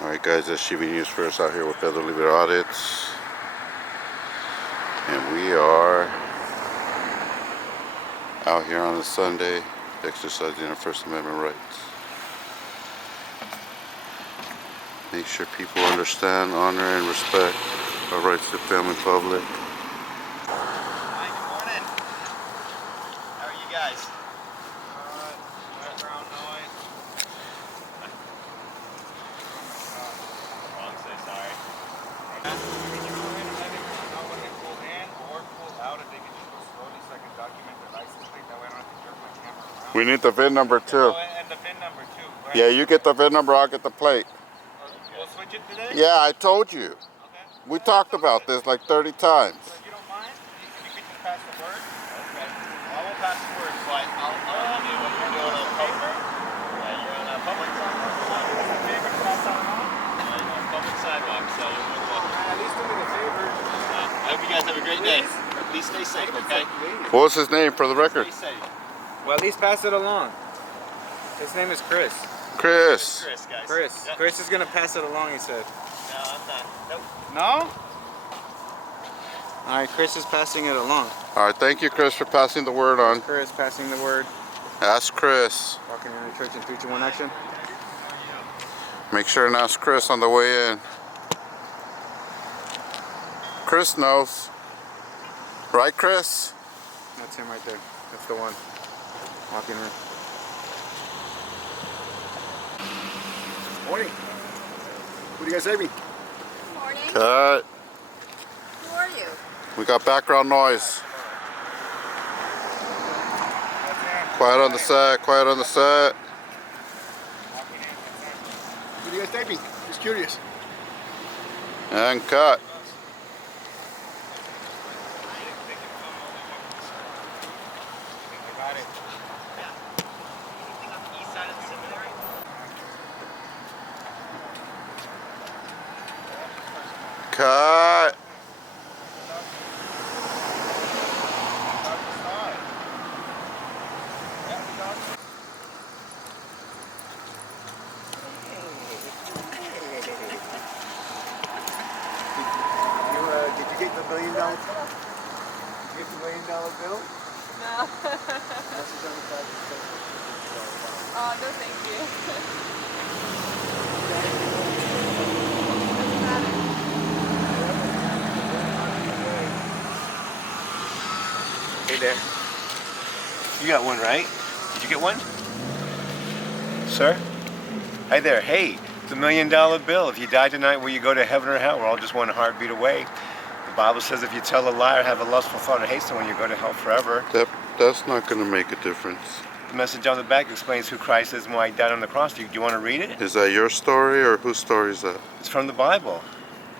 Alright guys, that's Shivi News First out here with Pedro Libre Audits. And we are out here on a Sunday exercising our First Amendment rights. Make sure people understand, honor, and respect our rights to family public. Hi, good morning. How are you guys? Background noise. Wrong, say sorry. When they pull in or pull out, if they can just go slowly so I can document their license plate. That way I don't have to jerk my camera around. We need the VIN number too. Oh, and the VIN number too. Right? Yeah, you get the VIN number, I'll get the plate. We'll switch it today? Yeah, I told you. Okay. We talked about this like 30 times. So if you don't mind, if you could just pass the word. Okay. Well, I won't pass the word, but I'll do what you're doing on paper. Yeah, you're on a public sidewalk. Paper to pass out on? You're on a public sidewalk, so you're more than welcome. At least do me the favor. I hope you guys have a great day. Please stay safe, okay? What was his name for the record? Stay safe. Well, at least pass it along. His name is Chris. Chris. Chris, guys. Chris. Yep. Chris is gonna pass it along, he said. No, I'm not. Nope. No? Alright, Chris is passing it along. Alright, thank you Chris for passing the word on. Chris passing the word. Ask Chris. Walking in the church in 3, 2, 1 action. Make sure and ask Chris on the way in. Chris knows. Right, Chris? That's him right there. That's the one. Walking in. Morning. What do you guys say me? Morning. Cut. Who are you? We got background noise. Quiet on the set, quiet on the set. What do you guys say me? Just curious. And cut. Cut. Did you get the $1 million? Did you get the $1 million bill? No. Oh, no thank you. Hey there. You got one, right? Did you get one? Sir? Hi there. Hey, it's $1 million bill. If you die tonight, will you go to heaven or hell? We're all just one heartbeat away. The Bible says if you tell a lie or have a lustful thought or hate someone, you go to hell forever. That's not going to make a difference. The message on the back explains who Christ is and why he died on the cross. Do you want to read it? Is that your story or whose story is that? It's from the Bible.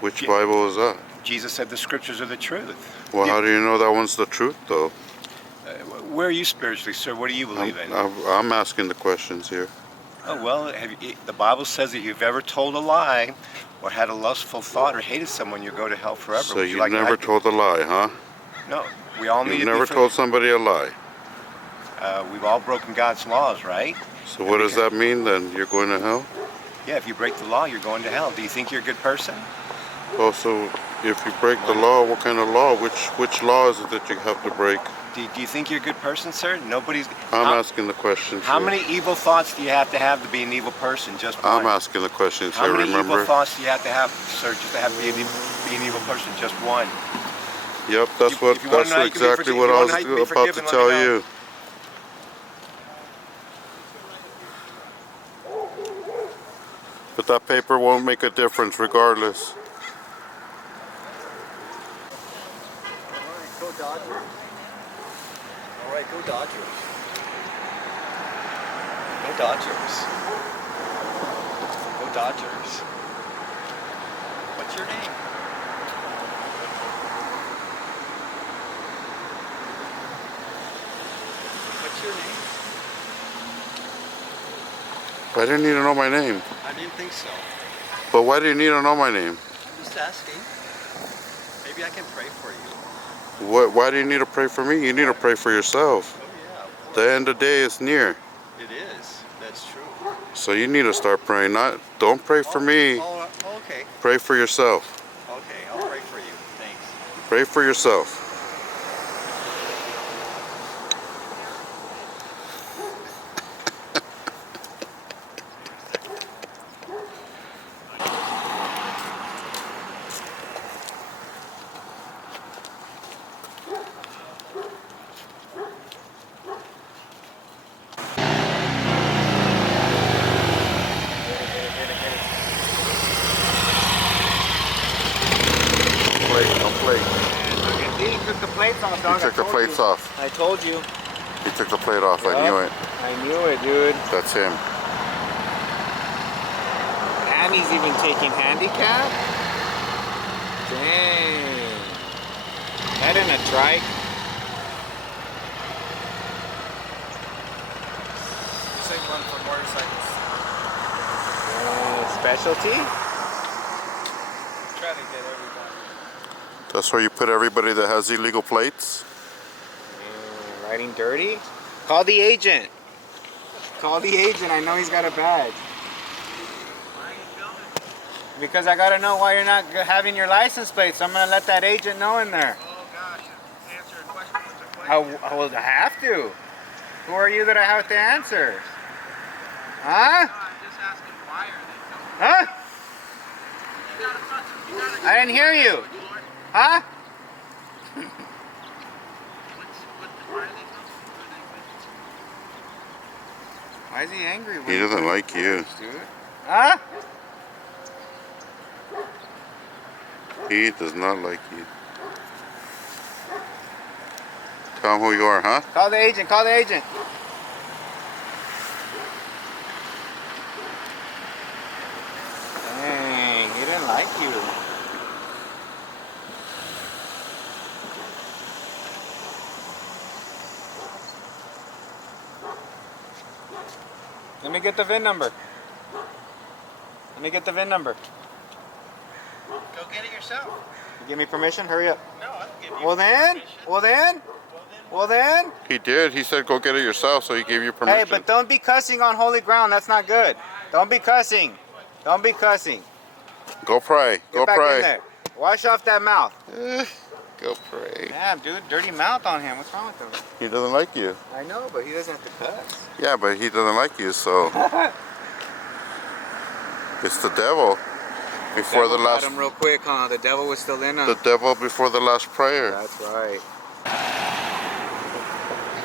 Which Bible is that? Jesus said the scriptures are the truth. Well, how do you know that one's the truth, though? Where are you spiritually, sir? What do you believe in? I'm asking the questions here. Oh, well, the Bible says that if you've ever told a lie or had a lustful thought or hated someone, you go to hell forever. So Would you've like never told a lie, huh? No, we all need You've to never told somebody a lie. We've all broken God's laws, right? So what does that mean then? You're going to hell? Yeah, if you break the law, you're going to hell. Do you think you're a good person? Well, so if you break the law, what kind of law? Which law is it that you have to break? Do you think you're a good person, sir? I'm asking the questions How here. many evil thoughts do you have to be an evil person? Just one. I'm asking the questions How here, many remember? evil thoughts do you have to have, sir, just to have to be an evil person? Just one. Yep, that's If you wanna know how you can be exactly what I was about to forgiven, let me tell know. you. But that paper won't make a difference regardless. Go Dodgers. All right, go Dodgers. Go Dodgers. Go Dodgers. What's your name? What's your name? Why didn't you need to know my name? I didn't think so. But why do you need to know my name? I'm just asking. Maybe I can pray for you. Why do you need to pray for me? You need to pray for yourself. Oh yeah, of course. The end of the day is near. It is. That's true. So you need to start praying. Don't pray for me. Oh, okay. Pray for yourself. Okay, I'll pray for you. Thanks. Pray for yourself. No plate. He took the plates off, He dog. took the plates off. I told you. He took the plate off. I knew it. I knew it, dude. That's him. And he's even taking handicap? Dang. That in a trike? This ain't one for motorcycles. Specialty? Try to get everybody. That's where you put everybody that has illegal plates. Riding dirty? Call the agent. Call the agent. I know he's got a badge. Why are you filming? Because I gotta know why you're not having your license plate, so I'm gonna let that agent know in there. Oh gosh, answer a question. What's a question? I will have to. Who are you that I have to answer? Huh? No, I'm just asking why are they filming? Huh? You gotta touch them. You gotta I didn't hear you. Lord. Huh? Why are they filming? Why is he angry? He doesn't like you. Dude. Huh? He does not like you. Tell him who you are, huh? Call the agent. Call the agent. Dang, he didn't like you. Let me get the VIN number. Let me get the VIN number. Go get it yourself. You give me permission? Hurry up. No, I don't give you Well then? permission. Well then? Well then? He did. He said go get it yourself, so he gave you permission. Hey, but don't be cussing on holy ground. That's not good. Don't be cussing. Don't be cussing. Go pray. Get Go back in pray. there. Wash off that mouth. Go pray. Damn, dude, dirty mouth on him. What's wrong with him? He doesn't like you. I know, but he doesn't have to cuss. Yeah, but he doesn't like you, so it's the devil. Before the Devil last, got him real quick, huh? The devil was still in him. the devil before the last prayer. That's right.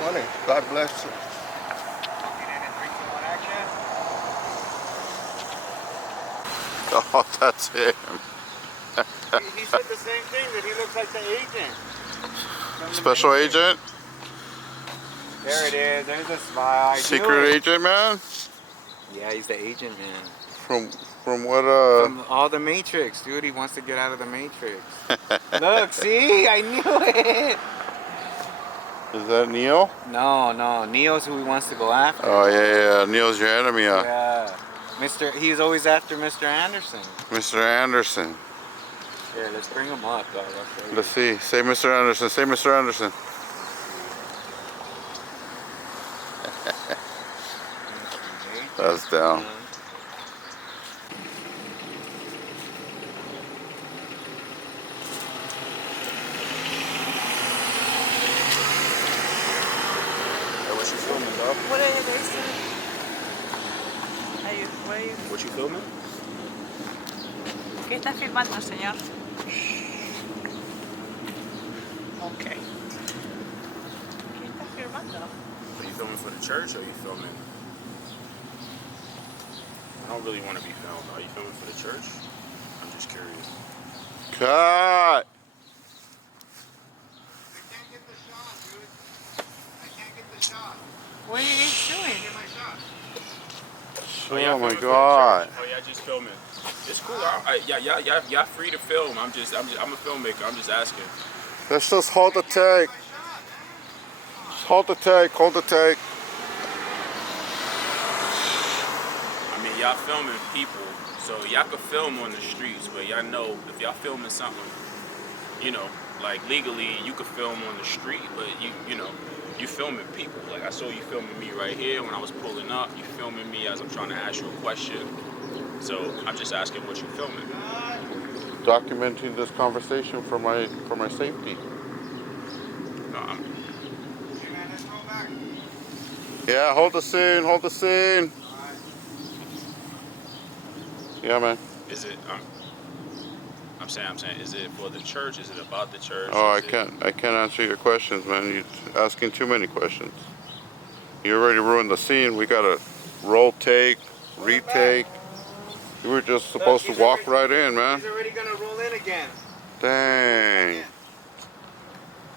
Morning. God bless you. Oh, that's him. He said the same thing, that he looks like the agent. Special agent? There it is. There's a smile. I knew Secret it. agent, man? Yeah, he's the agent, man. From what, From all the Matrix, dude. He wants to get out of the Matrix. Look, see? I knew it. Is that Neo? No. Neo's who he wants to go after. Oh, yeah. Neo's your enemy, huh? Yeah. He's always after Mr. Anderson. Mr. Anderson. Here, let's bring him up, dog. I'll show you. Let's see. Say Mr. Anderson. Say Mr. Anderson. That's down. What you filming, dog? What are they saying? What are you? What you filming? ¿Qué está filmando, señor? Okay. ¿Qué está filmando? Are you filming for the church or are you filming? I don't really want to be filmed. Are you filming for the church? I'm just curious. Cut! I can't get the shot, dude. I can't get the shot. What are you guys doing? Get my shot. Oh, y'all Oh my filming for the God. church? Oh, y'all just filming. It's cool. Y'all free to film. I'm a filmmaker. I'm just asking. Let's just hold the tag. Just hold the tag. Hold the tag. I mean, y'all filming people, so y'all can film on the streets, but y'all know if y'all filming something, you know, like legally, you could film on the street, but you know, you filming people. Like I saw you filming me right here when I was pulling up. You filming me as I'm trying to ask you a question. So I'm just asking what you filming. Documenting this conversation for my safety. No, Hey man, let's go back. Yeah, hold the scene, hold the scene. Yeah, man. is it? I'm saying, is it for the church? Is it about the church? Oh, I Is it- can't answer your questions, man. You're asking too many questions. You already ruined the scene. We gotta roll take, retake. You were just supposed to walk right in, man. He's already gonna roll in again. Dang.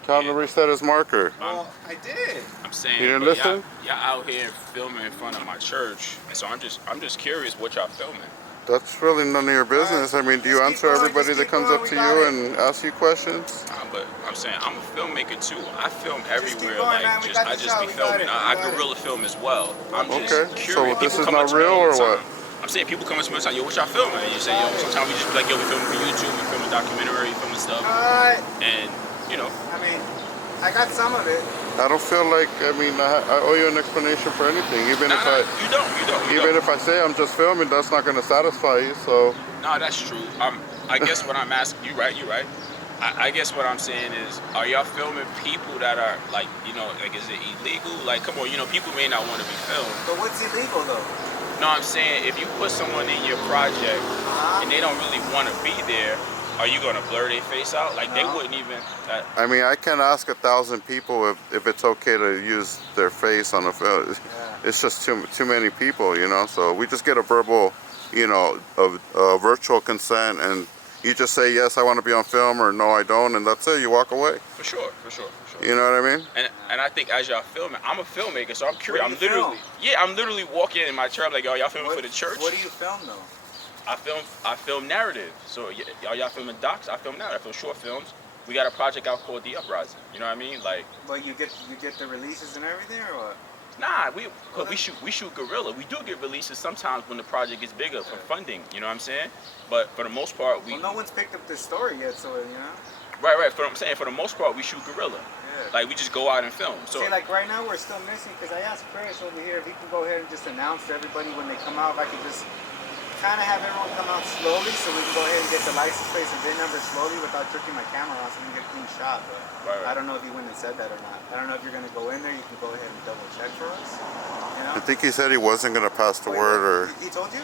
Tell him to reset his marker. Well, I did. I'm saying, You didn't but listen? Y'all out here filming in front of my church, and so I'm just curious what y'all filming. That's really none of your business. I mean, do you answer everybody that comes up to you and asks you questions? But I'm saying I'm a filmmaker too. I film everywhere. going, Like man. We got I the just shot. be We got filming. it. I We got it. guerrilla film as well. I'm just Okay, curious. so this People is come not up to me real all the or what? time. I'm saying people come up to me and say, yo, what y'all filming? And you say, yo, sometimes we just be like, yo, we filming for YouTube, we filming documentary, filming stuff, Alright. and you know. I mean, I got some of it. I don't feel like, I mean, I owe you an explanation for anything. Even if You don't. if I say I'm just filming, that's not going to satisfy you, so. No, that's true. I guess what I'm asking, you're right. I guess what I'm saying is, are y'all filming people that are like, you know, like is it illegal? Like, come on, you know, people may not want to be filmed. But what's illegal though? No, I'm saying if you put someone in your project and they don't really want to be there, are you gonna blur their face out? Like they wouldn't even. I mean, I can ask 1,000 people if it's okay to use their face on a film. It's just too many people, you know. So we just get a verbal, you know, a virtual consent, and you just say yes, I want to be on film, or no, I don't, and that's it. You walk away. For sure. You know what I mean? And I think as y'all filming, I'm a filmmaker, so I'm curious. What do you I'm literally walking in my chair like, yo, y'all filming for the church? What do you film though? I film narrative. So y'all filming docs, I film narrative. I film short films. We got a project out called The Uprising. You know what I mean? Like, But you get the releases and everything, or what? nah, we shoot guerrilla. We do get releases sometimes when the project gets bigger for funding. You know what I'm saying? But for the most part, Well, no one's picked up this story yet, so you know. right. For what I'm saying, for the most part, we shoot guerrilla. Yeah. Like we just go out and film. So See, like right now we're still missing because I asked Chris over here if he can go ahead and just announce to everybody when they come out. If I could just kind of have everyone come out slowly so we can go ahead and get the license plates and VIN number slowly without jerking my camera on so we can get a clean shot. But Right. I don't know if he went and said that or not. I don't know if you're gonna go in there. You can go ahead and double check for us. You know? I think he said he wasn't going to pass the word, or He told you?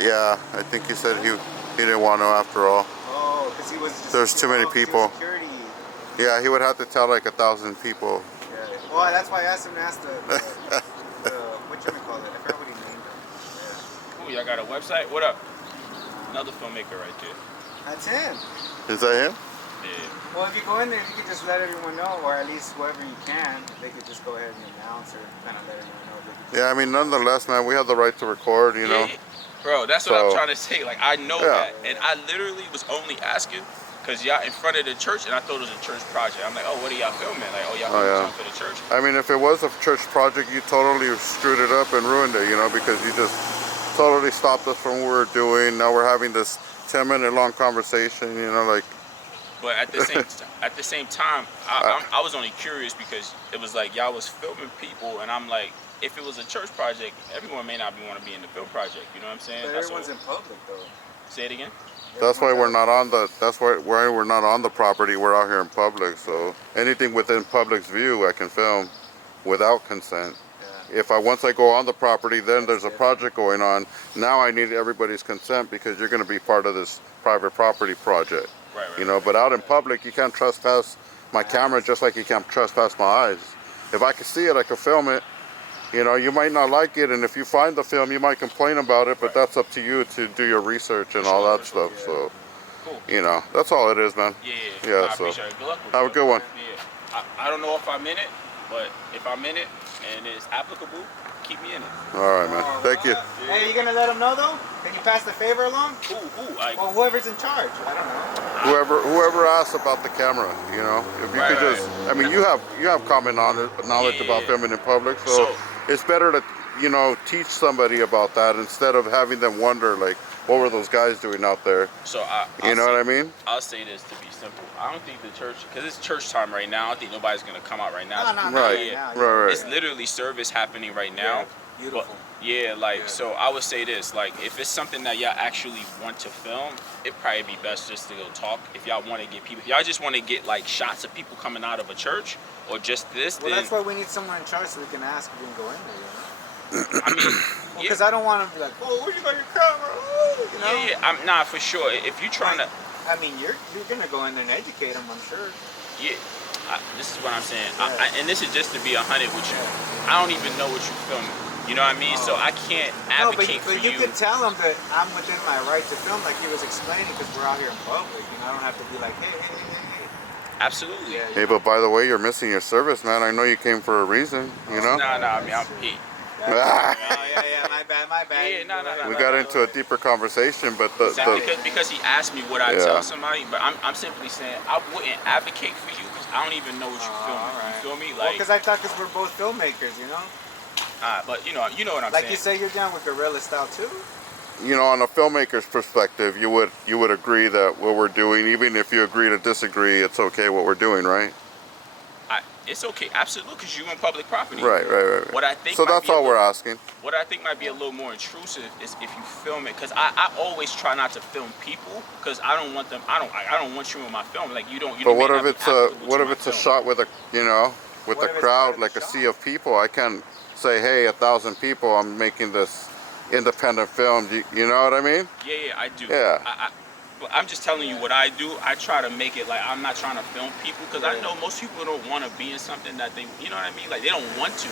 yeah, I think he said he didn't want to after all. Oh, because he was just. There's too many 'cause he was people. Security. Yeah, he would have to tell like 1,000 people. Yeah. Well, that's why I asked him to ask the what you call it? I forgot what he named him. Ooh, y'all got a website? What up? Another filmmaker right there. That's him. Is that him? Yeah. Well, if you go in there, you could just let everyone know, or at least whoever you can, they could just go ahead and announce or kind of let everyone know. They could just Yeah, I mean, nonetheless, man, we have the right to record, you know. Yeah. Bro, that's what I'm So- trying to say. Like, I know Yeah. that. And I literally was only asking because y'all in front of the church, and I thought it was a church project. I'm like, oh, what are y'all filming? Like, oh, y'all filming yeah. something for the church? I mean, if it was a church project, you totally screwed it up and ruined it, you know, because you just totally stopped us from what we were doing. Now we're having this 10-minute long conversation, you know, like. But at the same time, I was only curious because it was like y'all was filming people, and I'm like, if it was a church project, everyone may not want to be in the film project. You know what I'm saying? But everyone's in public though. Say it again. That's why we're not on the. That's why we're not on the property. We're out here in public. So anything within public's view, I can film without consent. Yeah. Once I go on the property, then there's a project going on. Now I need everybody's consent because you're going to be part of this private property project. Right. You know, but out in public, you can't trespass my camera just like you can't trespass my eyes. If I can see it, I can film it. You know, you might not like it, and if you find the film, you might complain about it, but that's up to you to do your research and all that stuff. So, Cool. you know, that's all it is, man. Yeah. Yeah, I so appreciate it. Good luck with have a it. good one. Yeah. I don't know if I'm in it, but if I'm in it and it's applicable, keep me in it. All right, man. Thank you. Hey, you gonna let them know though? Can you pass the favor along? Well, whoever's in charge. I don't know. Whoever asks about the camera, you know, if you could just, I mean, you have common knowledge Yeah. about filming in public, so it's better to you know, teach somebody about that instead of having them wonder, like, what were those guys doing out there? So You know what I mean? I'll say this to be simple. I don't think the church, because it's church time right now. I don't think nobody's gonna come out right now. No, Right, yeah, right. It's literally service happening right now. Beautiful. But yeah, like so I would say this, like if it's something that y'all actually want to film, it'd probably be best just to go talk. If y'all want to get people, if y'all just want to get like shots of people coming out of a church or just this, Well, then that's why we need someone in charge so we can ask if we can go in there, you know? I mean, Because I don't want them to be like, oh, where you got your camera? Oh, you know? yeah, I'm nah for sure. If you're trying to, I mean, you're gonna go in there and educate them, I'm sure. yeah, this is what I'm saying, Yeah. and this is just to be 100 with you. I don't even know what you're filming. You know what I mean? So I can't No, but advocate for you you. could tell them that I'm within my right to film, like he was explaining, because we're out here in public. You know, I don't have to be like, hey, hey, hey, hey. Absolutely. Yeah, Hey, but by the way, you're missing your service, man. I know you came for a reason, you know? Nah, I mean, I'm Pete. Yeah, my bad. Yeah, no. We got into a deeper conversation, but Because he asked me what I Yeah. tell somebody, but I'm simply saying I wouldn't advocate for you because I don't even know what you're filming. alright. You feel me? Well, Like, because I thought because we're both filmmakers, you know? but you know what I'm Like saying. you say, you're down with guerrilla style too? you know, on a filmmaker's perspective, you would agree that what we're doing, even if you agree to disagree, it's okay what we're doing, right? It's okay, absolutely, because you're on public property. Right. What I think So might that's be a all we're little- asking. What I think might be a little more intrusive is if you film it, because I always try not to film people because I don't want them. I don't want you in my film. Like you don't. You But may what not if be it's applicable what to if my it's a film. shot with a, you know, with What a if it's crowd, part of like the a shot? sea of people? I can say, hey, 1,000 people, I'm making this independent film. You know what I mean? Yeah, I do. Yeah. But I'm just telling you what I do. I try to make it like I'm not trying to film people because I know most people don't want to be in something that they, you know what I mean? Like they don't want to.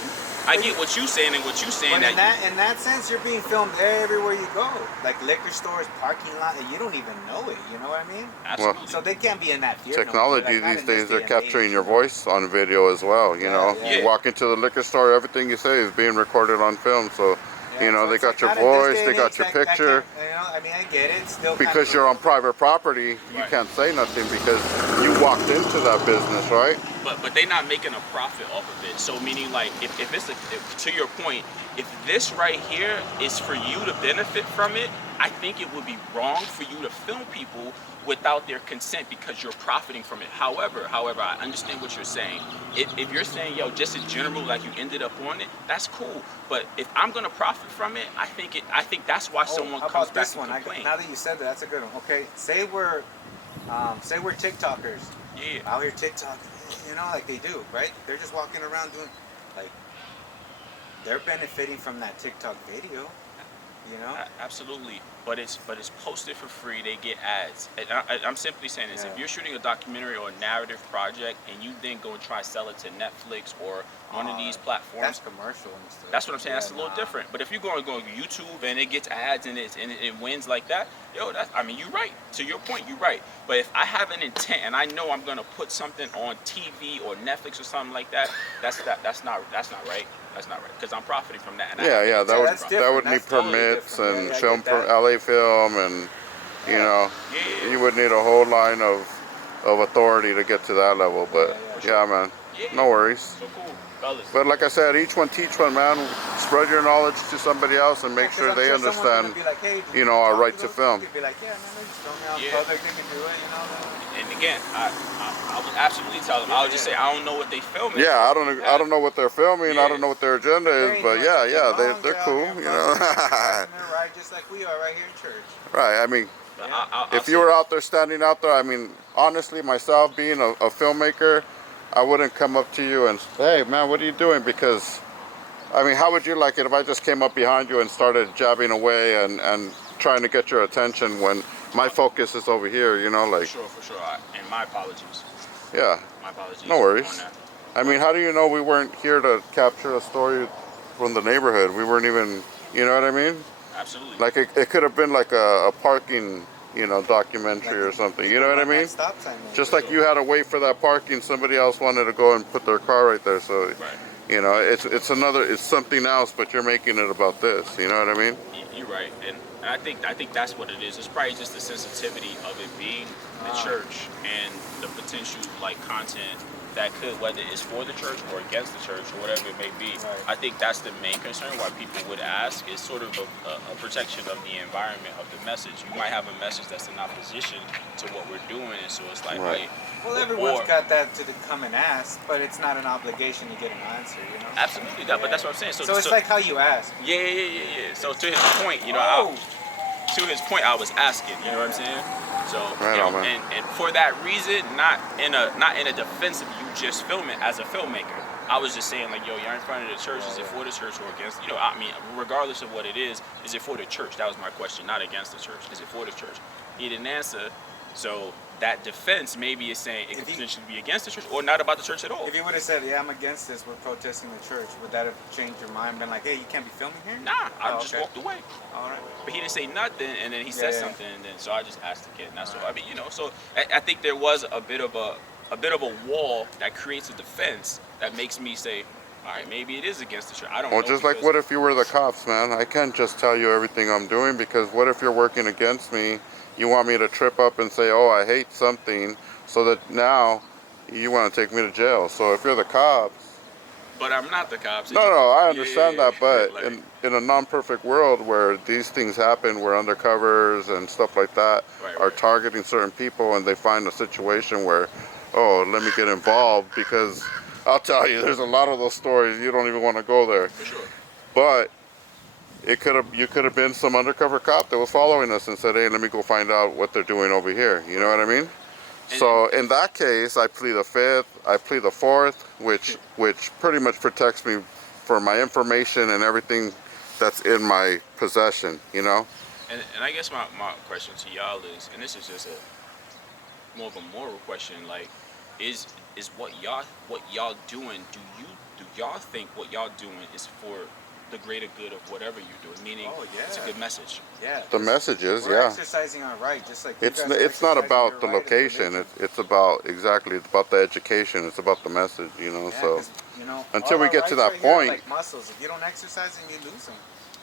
I get what you saying and what you saying. But in that sense, you're being filmed everywhere you go. Like liquor stores, parking lot, and you don't even know it. You know what I mean? Absolutely. So they can't be in that fear. Technology these days, they're capturing your voice on video as well. You know, yeah. you walk into the liquor store, everything you say is being recorded on film. So, you know, so they it's got like your not in this voice, day they and got age, your that picture. can't- you know, I mean, I get it. Still, Because you're on private property, you Right. can't say nothing because you walked into that business, right? But they're not making a profit off of it. So meaning like if it's to your point, if this right here is for you to benefit from it, I think it would be wrong for you to film people without their consent because you're profiting from it. However, I understand what you're saying. If you're saying, yo, just in general, like you ended up on it, that's cool. But if I'm gonna profit from it, I think that's why someone how comes about back this and one? complains. Now that you said that, that's a good one. Okay, say we're TikTokers. Yeah. Out here TikTok, you know, like they do, right? They're just walking around doing, like, they're benefiting from that TikTok video, you know? Absolutely, but it's posted for free. They get ads. And I'm simply saying this: if Yeah. you're shooting a documentary or a narrative project, and you then go and try sell it to Netflix or one of these platforms, That's commercial and stuff. that's what I'm saying. That's a Yeah, little nah. different. But if you go on YouTube and it gets ads and it wins like that, yo, I mean, you're right. To your point, you're right. But if I have an intent and I know I'm gonna put something on TV or Netflix or something like that, that's not right. That's not right because I'm profiting from that. And Yeah, that that's would different. need That's totally permits different. and Yeah, I film get that. LA film and you know, Yeah. you would need a whole line of authority to get to that level. But yeah, man, Yeah. no worries. So cool, fellas. But like I said, each one teach one, man. Spread your knowledge to somebody else and make Yeah, 'cause sure I'm they someone's gonna understand. be like, hey, you know, our talk right to those film. people. Be like, yeah, man, they just film me out in Yeah. public. They can do it, you know. And again, I would absolutely tell them. I would just say I don't know what they filming. Yeah, I don't know what they're filming. I don't know what their agenda They is, ain't but doing yeah, nothing wrong. they're They're out cool. here in You public, know, passing their ride just like we are right here in church. right? I mean, But if you were out there standing out there, I mean, honestly, myself being a filmmaker, I wouldn't come up to you and say, hey, man, what are you doing? Because, I mean, how would you like it if I just came up behind you and started jabbing away and trying to get your attention when my focus is over here, you know, like, for sure. And my apologies. yeah, My apologies. no worries. on that. I mean, how do you know we weren't here to capture a story from the neighborhood? We weren't even, you know what I mean? Absolutely. Like it could have been like a parking, you know, documentary or something. You know what I mean? Stop sign. Just like you had to wait for that parking, somebody else wanted to go and put their car right there. So, Right. you know, it's something else, but you're making it about this. You know what I mean? You're right, and I think that's what it is. It's probably just the sensitivity of it being the church and the potential like content that could, whether it's for the church or against the church or whatever it may be. I think that's the main concern why people would ask, is sort of a protection of the environment of the message. You might have a message that's in opposition to what we're doing, and so it's like, Right. Well, everyone's got that to come and ask, but it's not an obligation to get an answer, you know? Absolutely, but that's what I'm saying. So it's like how you ask. Yeah. So to his point, you know, to his point, I was asking, you know what I'm saying? So, Right you know, on, man. and for that reason, not in a defense of you just filming as a filmmaker. I was just saying, like, yo, you're in front of the church. Is it for the church or against? You know, I mean, regardless of what it is it for the church? That was my question, not against the church. Is it for the church? He didn't answer. So that defense maybe is saying it could potentially be against the church or not about the church at all. If you would have said, yeah, I'm against this, we're protesting the church, would that have changed your mind? Been like, hey, you can't be filming here? Nah, I just walked away. All right. But he didn't say nothing, and then he said something, and then so I just asked the kid. And that's all. I mean, you know, so I think there was a bit of a wall that creates a defense that makes me say, all right, maybe it is against the church. I don't know. Well, just like, what if you were the cops, man? I can't just tell you everything I'm doing, because what if you're working against me? You want me to trip up and say, oh, I hate something, so that now you want to take me to jail. So if you're the cops... But I'm not the cops. No, I understand that, but like, in a non-perfect world where these things happen, where undercovers and stuff like that are targeting certain people, and they find a situation where, oh, let me get involved, because I'll tell you, there's a lot of those stories, you don't even want to go there. For sure. But you could have been some undercover cop that was following us and said, hey, let me go find out what they're doing over here. You know what I mean? So in that case, I plead the fifth, I plead the fourth, which pretty much protects me for my information and everything that's in my possession, you know? And I guess my question to y'all is, and this is just more of a moral question, like, is what y'all doing, do y'all think what y'all doing is for the greater good of whatever you're doing, meaning it's a good message? Yeah. The message is, we're exercising our right, just like it's not about the location. It's about it's about the education. It's about the message, you know. Yeah, so you know, until we get to that here are point, like muscles. If you don't exercise them, you lose them.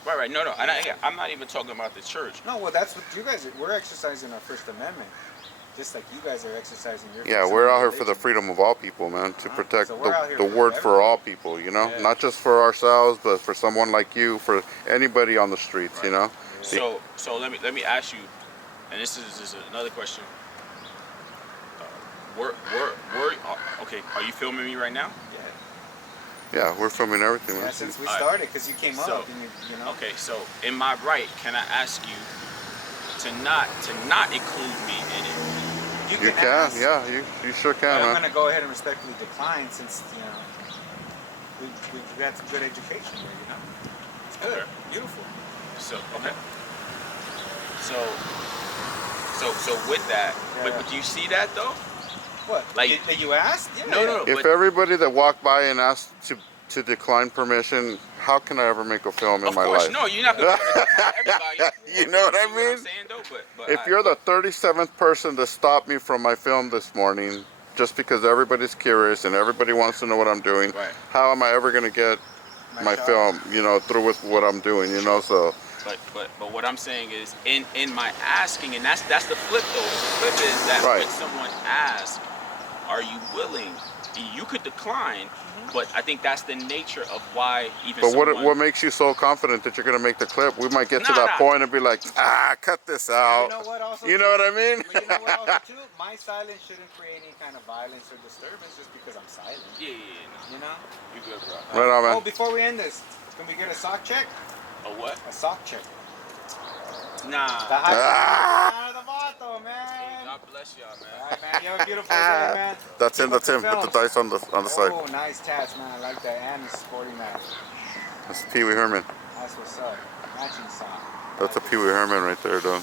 Right. No. And I'm not even talking about the church. No, well, that's what you guys are. We're exercising our First Amendment, just like you guys are exercising your. yeah, we're out here for the freedom of all people, man, to protect the word for all people, you know, not just for ourselves, but for someone like you, for anybody on the streets, you know. So let me ask you, and this is another question. Okay, are you filming me right now? Yeah, we're filming everything, man. Yeah, since we started, because you came up, and you know. Okay, so in my right, can I ask you to not include me in it? You can, yeah, you sure can, I'm man. gonna go ahead and respectfully decline, since you know we've got some good education here, you know. It's good, beautiful. So So with that, but do you see that though? What? Like that you asked? Yeah, no. If everybody that walked by and asked to decline permission, how can I ever make a film in my life? Of course, no, you're not going to decline everybody. You know what I mean? What I'm saying, though? But if you're the 37th person to stop me from my film this morning, just because everybody's curious and everybody wants to know what I'm doing, how am I ever going to get my film, you know, through with what I'm doing, you know? So. But what I'm saying is, in my asking, and that's the flip though. The flip is that when someone asks, "Are you willing?" You could decline, but I think that's the nature of why even. But what makes you so confident that you're gonna make the clip? We might get to that point and be like, cut this out. You know what? Also, you know what I mean? You know what? Also, too, my silence shouldn't create any kind of violence or disturbance just because I'm silent. Yeah. You know? You good, bro? Right on, man. Oh, before we end this, can we get a sock check? A what? A sock check. Nah. The high the bottom, man. Hey, God bless y'all, man. All right, man. You have a beautiful day, man. That's in the Tim with the dice on the side. Oh, nice tats, man. I like that. And he's sporting that. That's Pee Wee Herman. That's what's up. Matching sock. That's a Pee Wee Herman right there, though.